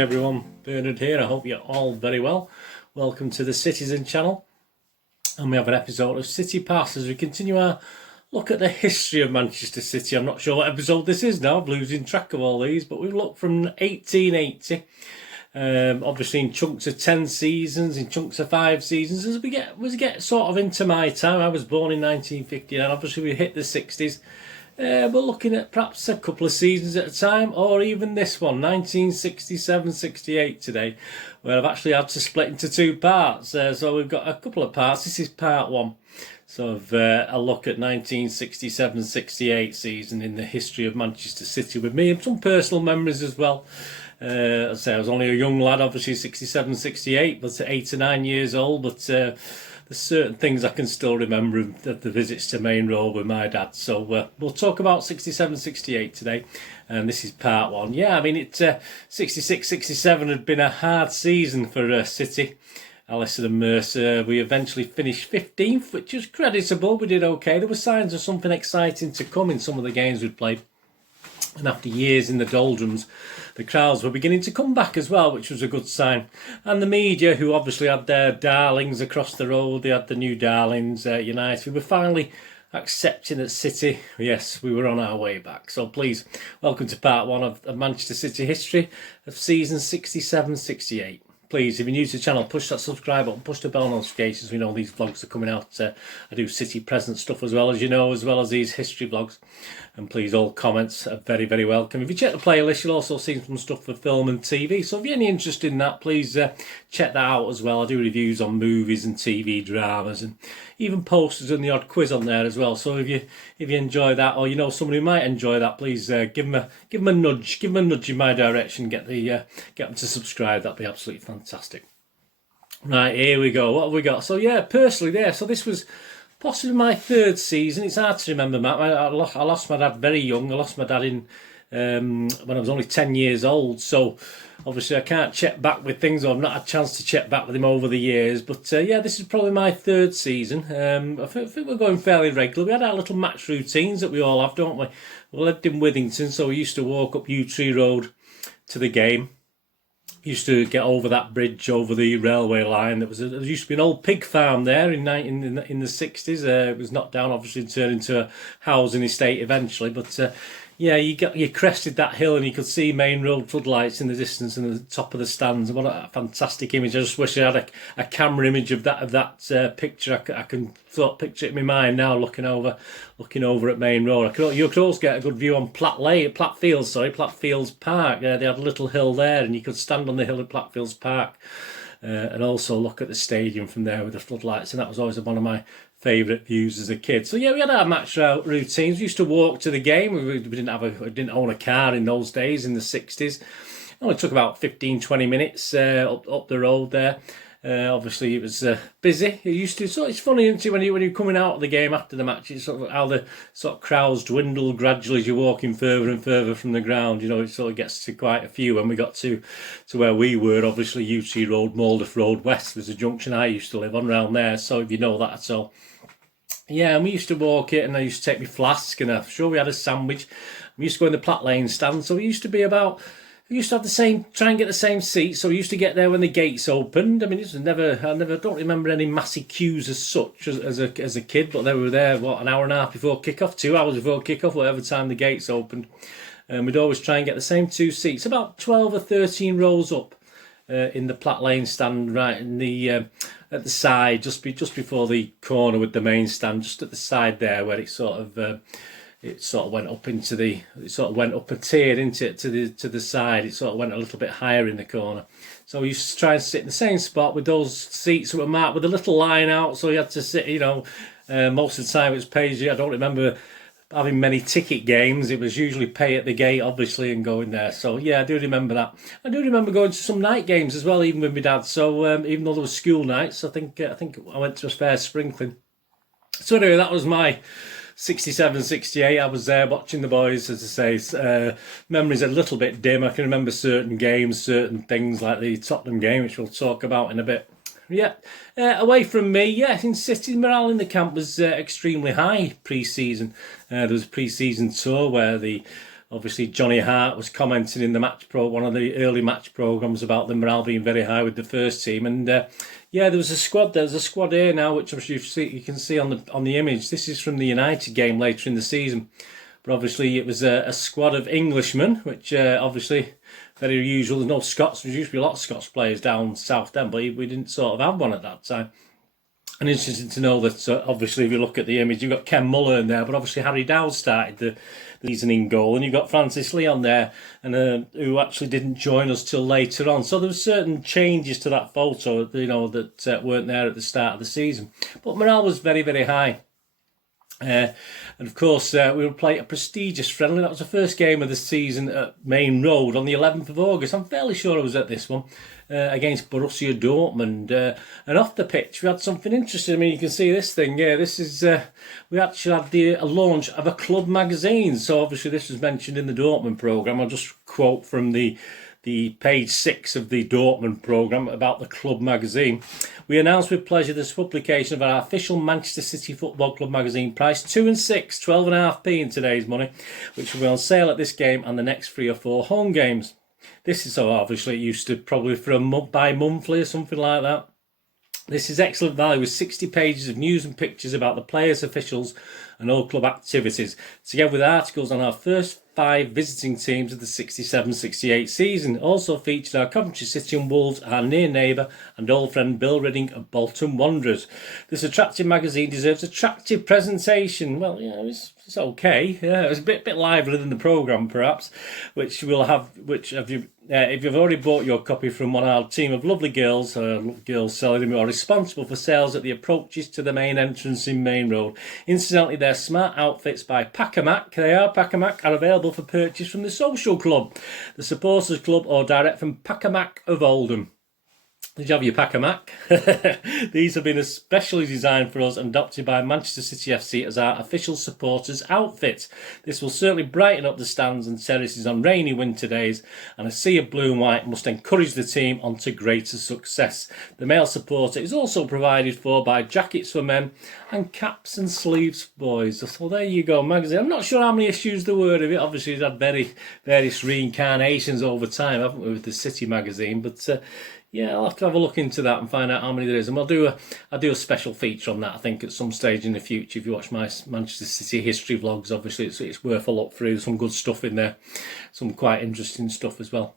Hi everyone, Bernard here. I hope you're all very well. Welcome to the Citizen channel, and we have an episode of City Pass as we continue our look at the history of Manchester City. I'm not sure what episode this is now, I'm losing track of all these, but we've looked from 1880, obviously in chunks of 10 seasons, in chunks of 5 seasons, as we get sort of into my time. I was born in 1959, obviously we hit the 60s. We're looking at perhaps a couple of seasons at a time, or even this one, 1967-68 today, where I've actually had to split into two parts. So we've got a couple of parts. This is part one. So a look at 1967-68 season in the history of Manchester City with me, and some personal memories as well. I say I was only a young lad, obviously 67-68, but 8 or 9 years old, but there's certain things I can still remember of the visits to Main Road with my dad. So we'll talk about 67-68 today, and this is part one. Yeah, I mean, 66-67 had been a hard season for City. Alisson and Mercer, we eventually finished 15th, which was creditable. We did okay. There were signs of something exciting to come in some of the games we'd played. And after years in the doldrums, the crowds were beginning to come back as well, which was a good sign. And the media, who obviously had their darlings across the road, they had the new darlings, United. We were finally accepting that City, yes, we were on our way back. So please, welcome to part one of Manchester City history of season 67-68. Please, if you're new to the channel, push that subscribe button, push the bell notifications. We know these vlogs are coming out. I do City present stuff as well, as you know, as well as these history vlogs. And please, all comments are very, very welcome. If you check the playlist, you'll also see some stuff for film and TV. So if you're any interest in that, please check that out as well. I do reviews on movies and TV dramas, and even posters and the odd quiz on there as well. So if you enjoy that, or you know someone who might enjoy that, please give them a nudge in my direction. Get them to subscribe. That'd be absolutely fantastic. Right, here we go. What have we got? So yeah, personally there. So this was possibly my third season. It's hard to remember, Matt. I lost my dad very young. I lost my dad in when I was only 10 years old. So obviously I can't check back with things, or I've not had a chance to check back with him over the years. But yeah, this is probably my third season. I think we're going fairly regular. We had our little match routines that we all have, don't we? We lived in Withington, so we used to walk up Yew Tree Road to the game. Used to get over that bridge over the railway line. There used to be an old pig farm there in the 60s. It was knocked down, obviously, and turned into a housing estate eventually. But yeah, you crested that hill and you could see Main Road floodlights in the distance and the top of the stands. What a fantastic image! I just wish I had a camera image of that picture. I can sort of picture it in my mind now, looking over at Main Road. You could also get a good view on Plattfields Park. They had a little hill there, and you could stand on the hill at Plattfields Park and also look at the stadium from there with the floodlights. And that was always one of my favourite views as a kid. So yeah, we had our match routines. We used to walk to the game. We didn't own a car in those days in the 60s. It only took about 15-20 minutes up the road there. Obviously it was busy. It used to. So it's funny, isn't it, when you're coming out of the game after the match, it's sort of how the sort of crowds dwindle gradually as you're walking further and further from the ground. You know, it sort of gets to quite a few. When we got to where we were, obviously Yew Tree Road, Maldiff Road West was a junction I used to live on around there. So if you know that at all. Yeah, and we used to walk it, and I used to take my flask, and I'm sure we had a sandwich. We used to go in the Platt Lane stand, so we used to have try and get the same seat. So we used to get there when the gates opened. I mean, I don't remember any massive queues as such as a kid, but they were there, an hour and a half before kickoff, 2 hours before kickoff, whatever time the gates opened. And we'd always try and get the same 2 seats, about 12 or 13 rows up in the Platt Lane stand, right in the at the side, just before the corner with the main stand, just at the side there, where it sort of went up a tier into it to the side. It sort of went a little bit higher in the corner. So we used to try and sit in the same spot with those seats that were marked with a little line out. So you had to sit, most of the time it was pay. I don't remember having many ticket games. It was usually pay at the gate, obviously, and going there. So yeah, I do remember that. I do remember going to some night games as well, even with my dad. So even though there were school nights, I think I went to a fair sprinkling. So anyway, that was my 67-68. I was there watching the boys, as I say. Memories are a little bit dim. I can remember certain games, certain things like the Tottenham game, which we'll talk about in a bit. Yeah, away from me, yeah, in City, morale in the camp was extremely high pre-season. There was a pre-season tour where the Obviously, Johnny Hart was commenting in the one of the early match programmes about the morale being very high with the first team. And yeah, there was a squad. There's a squad here now, which you can see on the image. This is from the United game later in the season. But obviously, it was a squad of Englishmen, which obviously very usual. There's no Scots. There used to be a lot of Scots players down South End, but we didn't sort of have one at that time. And interesting to know that obviously, if you look at the image, you've got Ken Mullern there, but obviously Harry Dowd started the season in goal, and you've got Francis Leon there, and who actually didn't join us till later on. So there were certain changes to that photo, that weren't there at the start of the season. But morale was very, very high. And of course, we will play a prestigious friendly. That was the first game of the season at Main Road on the 11th of August. I'm fairly sure I was at this one, against Borussia Dortmund. And off the pitch, we had something interesting. I mean, you can see this thing. Yeah, this is, we actually had a launch of a club magazine. So obviously this was mentioned in the Dortmund programme. I'll just quote from the page 6 of the Dortmund programme about the club magazine. We announce with pleasure this publication of our official Manchester City Football Club magazine, priced 2 and 6, 12.5p in today's money, which will be on sale at this game and the next 3 or 4 home games. This is so obviously it used to probably for bi-monthly or something like that. This is excellent value with 60 pages of news and pictures about the players, officials and all club activities, together with articles on our first 5 visiting teams of the 67-68 season. Also featured our Coventry City and Wolves, our near neighbour and old friend Bill Redding of Bolton Wanderers. This attractive magazine deserves attractive presentation. Well, it's okay. Yeah, it was a bit livelier than the programme, perhaps, which we'll have. If you've already bought your copy from one of our team of lovely girls selling them, who are responsible for sales at the approaches to the main entrance in Main Road. Incidentally, their smart outfits by Pacamac, are available for purchase from the Social Club, the Supporters Club, or direct from Pacamac of Oldham. Did you have your Pacamac? These have been especially designed for us and adopted by Manchester City FC as our official supporters outfit. This will certainly brighten up the stands and terraces on rainy winter days, and a sea of blue and white must encourage the team on to greater success. The male supporter is also provided for by jackets for men and caps and sleeves for boys. So there you go, magazine. I'm not sure how many issues there were of it. Obviously, it's had various reincarnations over time, haven't we, with the City magazine, but yeah, I'll have to have a look into that and find out how many there is. And I'll do a special feature on that, I think, at some stage in the future. If you watch my Manchester City history vlogs, obviously it's worth a look through. There's some good stuff in there, some quite interesting stuff as well.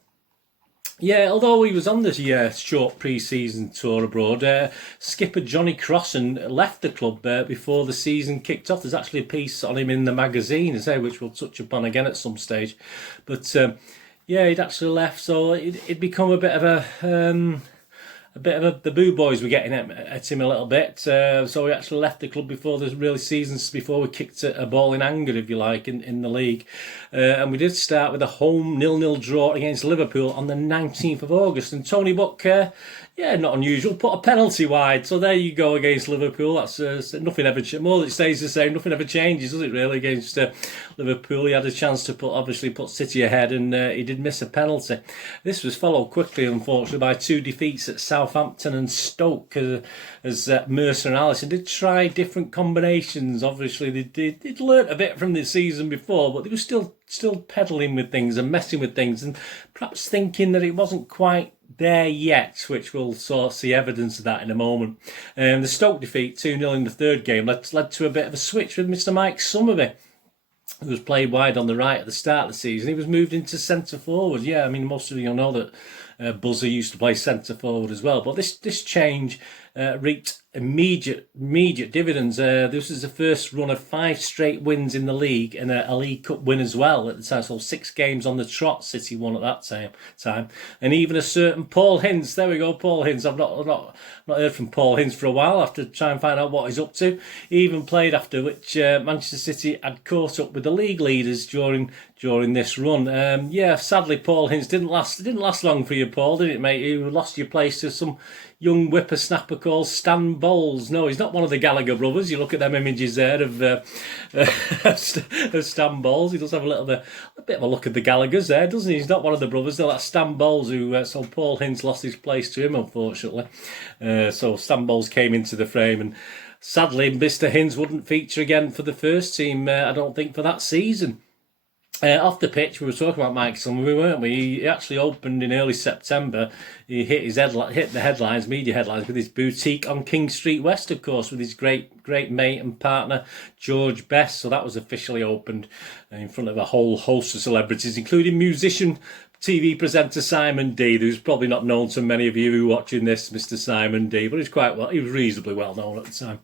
Yeah, although he was on this short pre-season tour abroad, skipper Johnny Crossan left the club before the season kicked off. There's actually a piece on him in the magazine, which we'll touch upon again at some stage. But yeah, he'd actually left, so it'd become a bit of the boo boys were getting at him a little bit. So he actually left the club before the really seasons, before we kicked a ball in anger, if you like, in the league. And we did start with a home 0-0 draw against Liverpool on the 19th of August. And Tony Buck, not unusual, put a penalty wide. So there you go against Liverpool. That's nothing ever. More that stays the same. Nothing ever changes, does it? Really, against Liverpool, he had a chance to put City ahead, and he did miss a penalty. This was followed quickly, unfortunately, by 2 defeats at Southampton and Stoke, as Mercer and Allison did try different combinations. Obviously, they'd learnt a bit from the season before, but they were still peddling with things and messing with things, and perhaps thinking that it wasn't quite there yet, which we'll sort of see evidence of that in a moment. The Stoke defeat 2-0 in the third game led to a bit of a switch with Mr. Mike Summerby, who was played wide on the right at the start of the season. He was moved into centre forward. Yeah, I mean, most of you know that Buzzer used to play centre forward as well. But this change reaped immediate dividends. This is the first run of 5 straight wins in the league, and a League Cup win as well at the time. So 6 games on the trot City won at that time. And even a certain Paul Hinds. There we go, Paul Hinds. I've not heard from Paul Hinds for a while. I have to try and find out what he's up to. He even played after, which Manchester City had caught up with the league leaders during this run. Sadly, Paul Hinds didn't last long for you, Paul, did it, mate? You lost your place to some young whippersnapper called Stan Bowles. No, he's not one of the Gallagher brothers. You look at them images there of Stan Bowles. He does have a bit of a look at the Gallaghers there, doesn't he? He's not one of the brothers. No, that's Stan Bowles, so Paul Hinds lost his place to him, unfortunately. So Stan Bowles came into the frame, and sadly, Mr. Hinds wouldn't feature again for the first team, I don't think, for that season. Off the pitch, we were talking about Mike Summerby, weren't we? He actually opened in early September. He hit the headlines, media headlines, with his boutique on King Street West, of course, with his great mate and partner, George Best. So that was officially opened in front of a whole host of celebrities, including musician, TV presenter Simon D, who's probably not known to many of you who are watching this, Mr. Simon D, but he was reasonably well known at the time.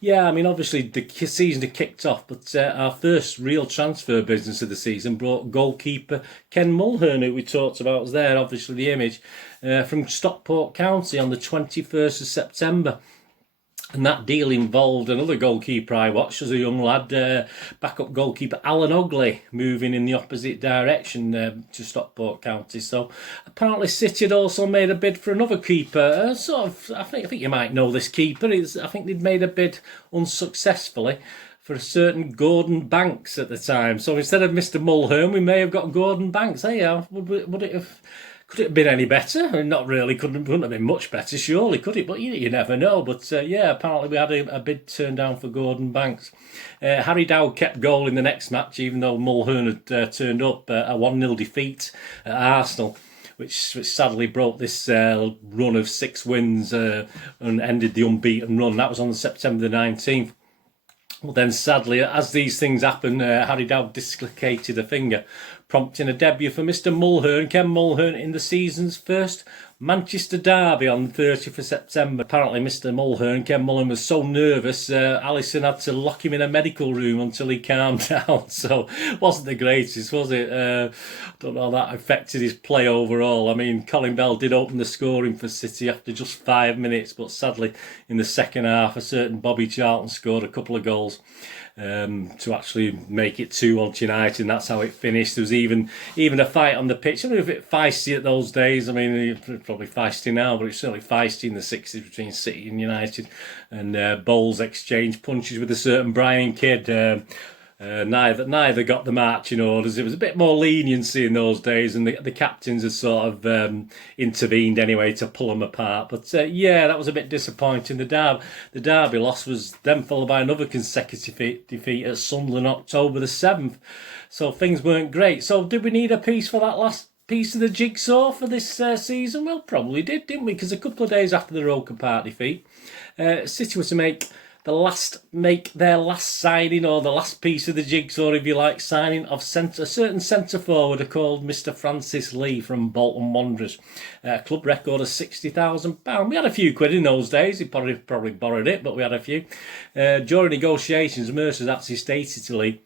Yeah, I mean, obviously the season had kicked off, but our first real transfer business of the season brought goalkeeper Ken Mulhern, who we talked about, was there, obviously the image, from Stockport County on the 21st of September. And that deal involved another goalkeeper I watched as a young lad, backup goalkeeper Alan Ogley, moving in the opposite direction to Stockport County. So apparently City had also made a bid for another keeper. I think you might know this keeper. I think they'd made a bid unsuccessfully for a certain Gordon Banks at the time. So instead of Mr. Mulhern, we may have got Gordon Banks. Hey, would it have... Could it have been any better? I mean, not really. Wouldn't have been much better, surely, could it? But you never know. But yeah, apparently we had a bid turned down for Gordon Banks. Harry Dowd kept goal in the next match, even though Mulhern had turned up a 1-0 defeat at Arsenal, which sadly broke this run of 6 wins and ended the unbeaten run. That was on September the 19th. Well, then, sadly, as these things happen, Harry Dowd dislocated a finger, prompting a debut for Mr. Mulhern, Ken Mulhern, in the season's first Manchester derby on the 30th of September. Apparently, Mr. Mulhern, Ken Mulhern, was so nervous, Alisson had to lock him in a medical room until he calmed down. So, it wasn't the greatest, was it? Don't know how that affected his play overall. I mean, Colin Bell did open the scoring for City after just 5 minutes, but sadly, in the second half, a certain Bobby Charlton scored a couple of goals to actually make it 2-1 to United, and that's how it finished. There was even a fight on the pitch. I don't know if it feisty at those days. I mean, it's probably feisty now, but it's certainly feisty in the 60s between City and United. And Bowles exchanged punches with a certain Brian Kidd. Neither got the marching orders. It was a bit more leniency in those days, and the captains had sort of intervened anyway to pull them apart. But yeah, that was a bit disappointing. The derby loss was then followed by another consecutive defeat at Sunderland, October the 7th. So things weren't great. So did we need a piece for that last piece of the jigsaw for this season? Well, probably didn't we? Because a couple of days after the Roker Park defeat, City was to make their last signing, or the last piece of the jigsaw, if you like, signing of a certain centre forward called Mr. Francis Lee from Bolton Wanderers. Club record of £60,000. We had a few quid in those days. He probably borrowed it, but we had a few. During negotiations, Mercer's actually stated to Lee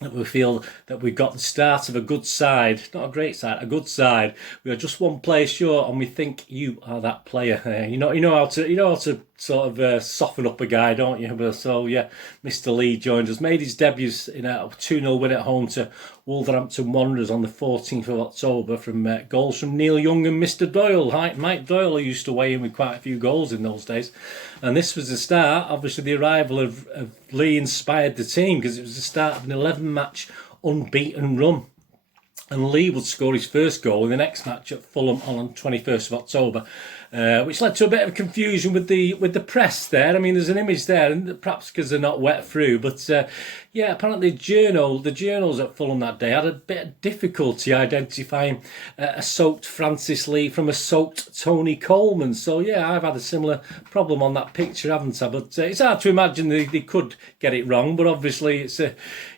that we feel that we've got the start of a good side, not a great side, a good side. We are just one player short, and we think you are that player. You know how to sort of soften up a guy, don't you? But so yeah, Mr. Lee joined us, made his debut in a 2-0 win at home to Wolverhampton Wanderers on the 14th of October from goals from Neil Young and Mr. Doyle. Mike Doyle, who used to weigh in with quite a few goals in those days. And this was the start. Obviously, the arrival of Lee inspired the team, because it was the start of an 11-match unbeaten run. And Lee would score his first goal in the next match at Fulham on 21st of October, which led to a bit of confusion with the press there. I mean, there's an image there, and perhaps because they're not wet through, but yeah, apparently the journals at Fulham that day had a bit of difficulty identifying a soaked Francis Lee from a soaked Tony Coleman. So yeah, I've had a similar problem on that picture, haven't I? But it's hard to imagine they could get it wrong, but obviously it's going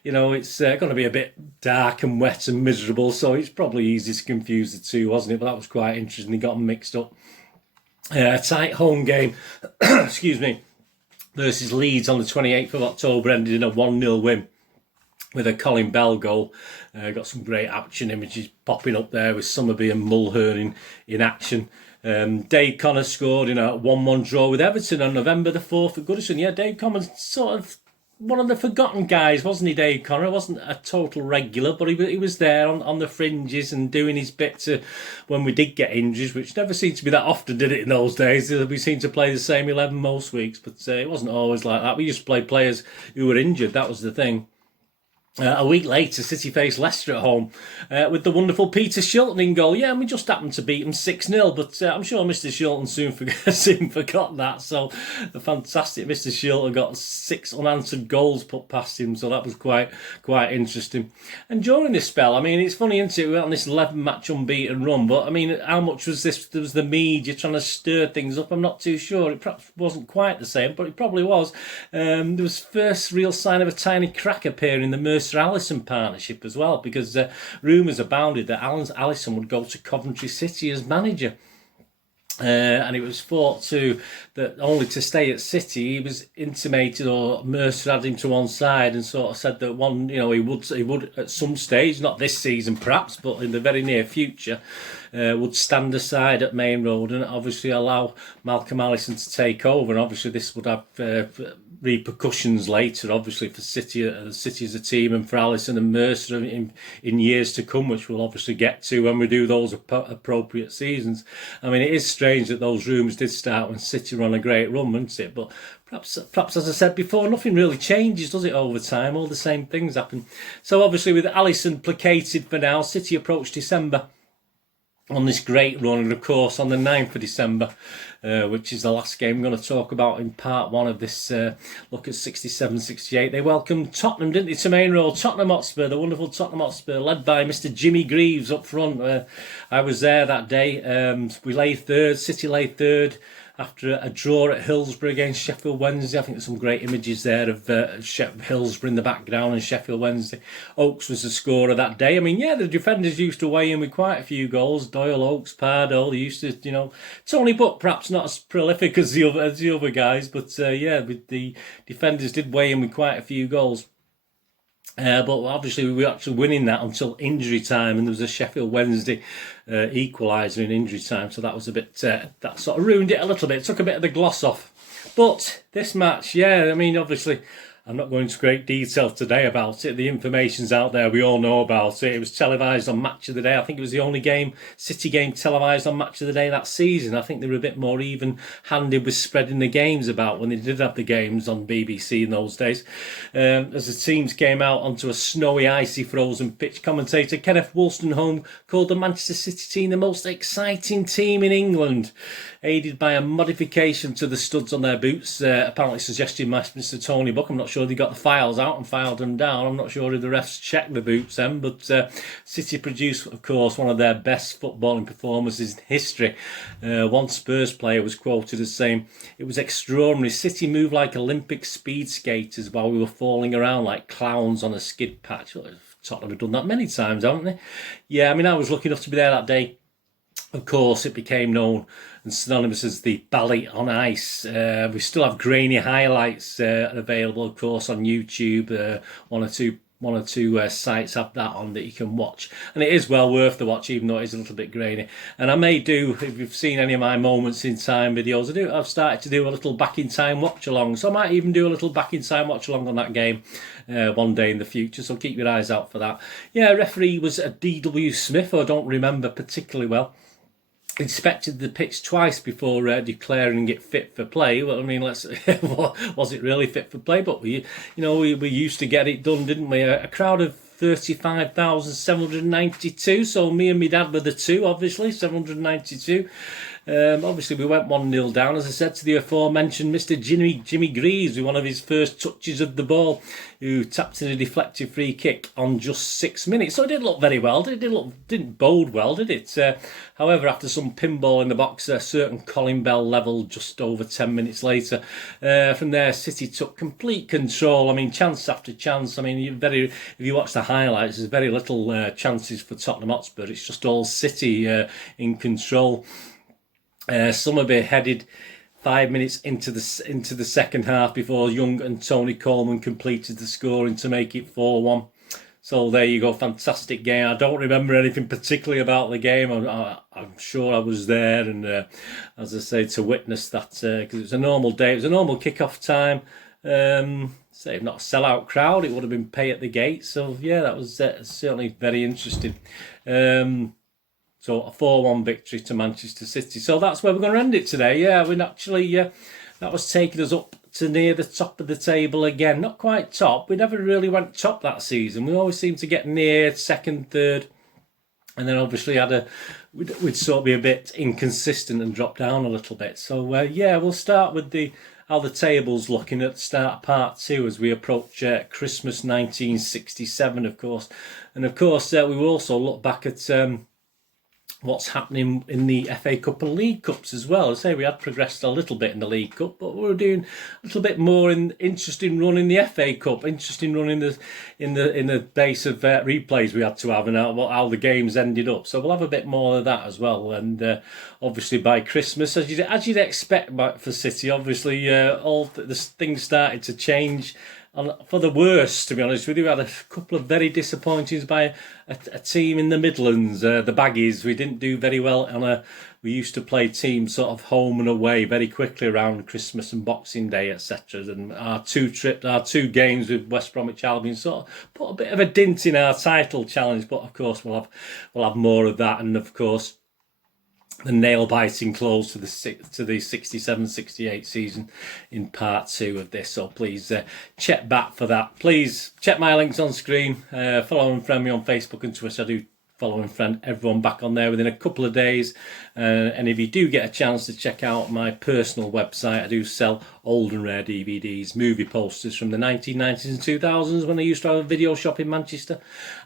to be a bit dark and wet and miserable, so it's probably easy to confuse the two, wasn't it? But that was quite interesting. They got them mixed up. A tight home game, excuse me, versus Leeds on the 28th of October ended in a 1-0 win with a Colin Bell goal. Got some great action images popping up there with Summerby and Mulhern in action. Dave Connor scored in a 1-1 draw with Everton on November the 4th at Goodison. Yeah, Dave Connor sort of one of the forgotten guys, wasn't he, Dave Connor? He wasn't a total regular, but he was there on the fringes and doing his bit to when we did get injuries, which never seemed to be that often, did it, in those days? We seemed to play the same 11 most weeks, but it wasn't always like that. We used to play players who were injured, that was the thing. A week later, City faced Leicester at home with the wonderful Peter Shilton in goal. Yeah, and we just happened to beat them 6-0, but I'm sure Mr. Shilton soon forgot that. So the fantastic Mr. Shilton got 6 unanswered goals put past him, so that was quite interesting. And during this spell, I mean, it's funny, isn't it? We went on this 11-match unbeaten run, but I mean, how much was this? There was the media trying to stir things up. I'm not too sure. It perhaps wasn't quite the same, but it probably was. There was first real sign of a tiny crack appearing in the Mercer-Allison partnership as well, because rumours abounded that Allison would go to Coventry City as manager. And it was thought too that only to stay at City, he was intimated, or Mercer had him to one side and sort of said that he would at some stage, not this season perhaps, but in the very near future, would stand aside at Main Road and obviously allow Malcolm Allison to take over. And obviously this would have repercussions later, obviously for City as a team, and for Allison and Mercer in years to come, which we'll obviously get to when we do those appropriate seasons. I mean, it is strange that those rumours did start when City were on a great run, wasn't it? But perhaps as I said before, nothing really changes, does it, over time? All the same things happen. So obviously with Allison placated for now, City approached December on this great run, and of course on the 9th of December, which is the last game we're going to talk about in part 1 of this look at 67-68, they welcomed Tottenham, didn't they, to Main Road. Tottenham Hotspur, the wonderful Tottenham Hotspur, led by Mr. Jimmy Greaves up front. I was there that day. We lay third, City lay third, after a draw at Hillsborough against Sheffield Wednesday. I think there's some great images there of Hillsborough in the background and Sheffield Wednesday. Oakes was the scorer that day. I mean, yeah, the defenders used to weigh in with quite a few goals. Doyle, Oakes, Pardo, they used to, Tony Buck perhaps not as prolific as the other guys, but the defenders did weigh in with quite a few goals. But obviously we were actually winning that until injury time, and there was a Sheffield Wednesday equaliser in injury time, so that was a bit, that sort of ruined it a little bit, took a bit of the gloss off. But this match, yeah, I mean, obviously I'm not going into great detail today about it. The information's out there. We all know about it. It was televised on Match of the Day. I think it was the only City game televised on Match of the Day that season. I think they were a bit more even-handed with spreading the games about when they did have the games on BBC in those days. As the teams came out onto a snowy, icy, frozen pitch, commentator Kenneth Wolstenholme called the Manchester City team the most exciting team in England, aided by a modification to the studs on their boots, apparently suggesting Mr. Tony Buck. I'm not sure they got the files out and filed them down. I'm not sure if the refs checked the boots then, but City produced, of course, one of their best footballing performances in history. One Spurs player was quoted as saying, "It was extraordinary. City moved like Olympic speed skaters while we were falling around like clowns on a skid patch." Well, Tottenham have done that many times, haven't they? Yeah, I mean, I was lucky enough to be there that day. Of course, it became known and synonymous as the Ballet on Ice. We still have grainy highlights available, of course, on YouTube. One or two sites have that on that you can watch, and it is well worth the watch, even though it is a little bit grainy. And I may do, if you've seen any of my moments in time videos, I've started to do a little back in time watch along, so I might even do a little back in time watch along on that game one day in the future, so keep your eyes out for that. Yeah, referee was a D.W. Smith, who I don't remember particularly well. Inspected the pitch twice before declaring it fit for play. Well, I mean, was it really fit for play? But we used to get it done, didn't we? A crowd of 35,792. So me and my dad were the two, obviously, 792. Obviously, we went 1-0 down, as I said, to the aforementioned Mr. Jimmy Greaves with one of his first touches of the ball, who tapped in a deflected free kick on just 6 minutes. So it didn't look very well. It didn't bode well, did it? However, after some pinball in the box, a certain Colin Bell levelled just over 10 minutes later. From there, City took complete control. I mean, chance after chance. I mean, if you watch the highlights, there's very little chances for Tottenham Hotspur. It's just all City in control. Summerby headed 5 minutes into the second half before Young and Tony Coleman completed the scoring to make it 4-1. So there you go, fantastic game. I don't remember anything particularly about the game. I'm sure I was there, and as I say, to witness that, because it was a normal day, it was a normal kick-off time. Say not a sellout crowd, it would have been pay at the gate. So yeah, that was certainly very interesting. So a 4-1 victory to Manchester City. So that's where we're going to end it today. Yeah, we're actually that was taking us up to near the top of the table again. Not quite top. We never really went top that season. We always seemed to get near second, third, and then obviously we'd sort of be a bit inconsistent and drop down a little bit. So yeah, we'll start with how the table's looking at the start of part 2 as we approach Christmas 1967, of course. And of course, we will also look back at what's happening in the FA Cup and League Cups as well. I say we had progressed a little bit in the League Cup, but we were doing a little bit more interesting run in the FA Cup, interesting run in the base of replays we had to have, and how the games ended up. So we'll have a bit more of that as well. And obviously by Christmas, as you'd expect for City, obviously all the things started to change. For the worst, to be honest with you. We had a couple of very disappointings by a team in the Midlands, the Baggies. We didn't do very well we used to play teams sort of home and away very quickly around Christmas and Boxing Day, etc. And our two games with West Bromwich Albion sort of put a bit of a dint in our title challenge. But of course we'll have more of that, and of course the nail-biting close to the 67-68 season in part 2 of this. So please check back for that. Please check my links on screen. Follow and friend me on Facebook and Twitter. I do follow and friend everyone back on there within a couple of days. And if you do get a chance to check out my personal website, I do sell old and rare DVDs, movie posters from the 1990s and 2000s when I used to have a video shop in Manchester,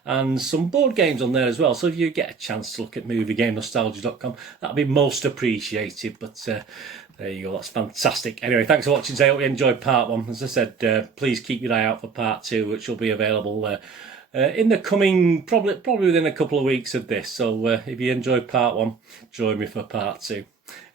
and some board games on there as well. So if you get a chance to look at moviegamenostalgia.com, that'd be most appreciated. But there you go, that's fantastic. Anyway, thanks for watching today. I hope you enjoyed part 1. As I said, please keep your eye out for part 2, which will be available in the coming, probably within a couple of weeks of this. So if you enjoyed part 1, join me for part 2.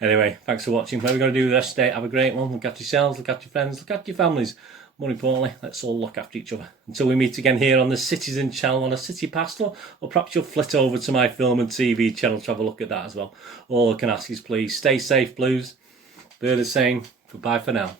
Anyway, thanks for watching. What we're going to do the rest of the day, have a great one. Look after yourselves, look after your friends, look after your families. More importantly, let's all look after each other. Until we meet again here on the Citizen channel on a City Pastoral, or perhaps you'll flit over to my film and TV channel to have a look at that as well. All I can ask is please stay safe, Blues. Bird is saying goodbye for now.